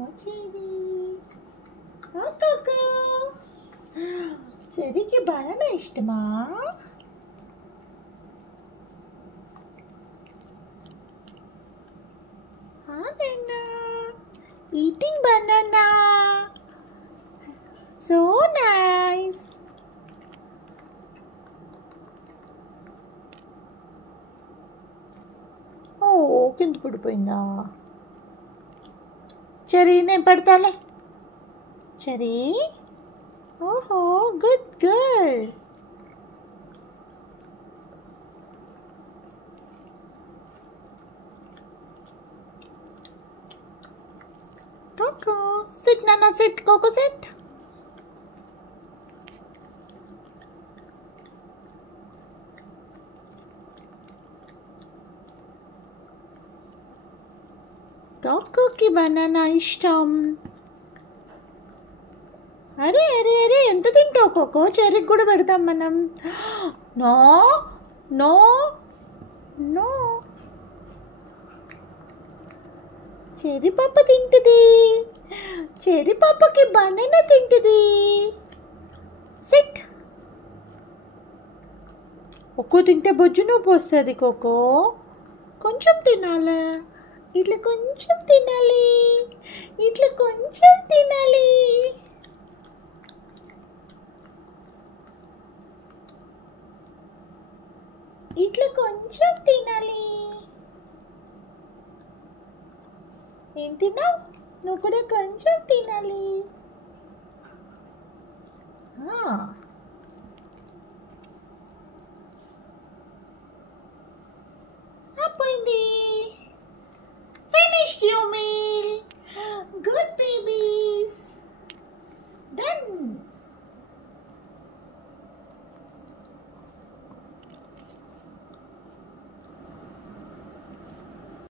ఓ చెరి ఓ cocoa చెరికి banana ఇష్టమా? Banana. Eating banana. So nice. కింద పడిపోయిందా? చెరీ నేను పడతాలే. చెరీ ఓహో good girl. Coco, sit Nana, sit. Coco, sit. Cocoకి బనానా ఇష్టం. అరే అరే అరే ఎంత తింటావు కోకో? చెర్రీకి కూడా పెడతాం మనం. నో నో నో చెర్రీ పాప తింటుంది. చెర్రీ పాపకి బనానా తింటుంది. సిట్. ఒక్కో తింటే బొజ్జు నొప్పి వస్తుంది కోకో. కొంచెం తినాలి. ఇట్లా కొంచెం తినాలి. ఇట్లా కొంచెం తినాలి. ఇట్లా కొంచెం తినాలి. ఏం తిన్నావు? నువ్వు కూడా కొంచెం తినాలి.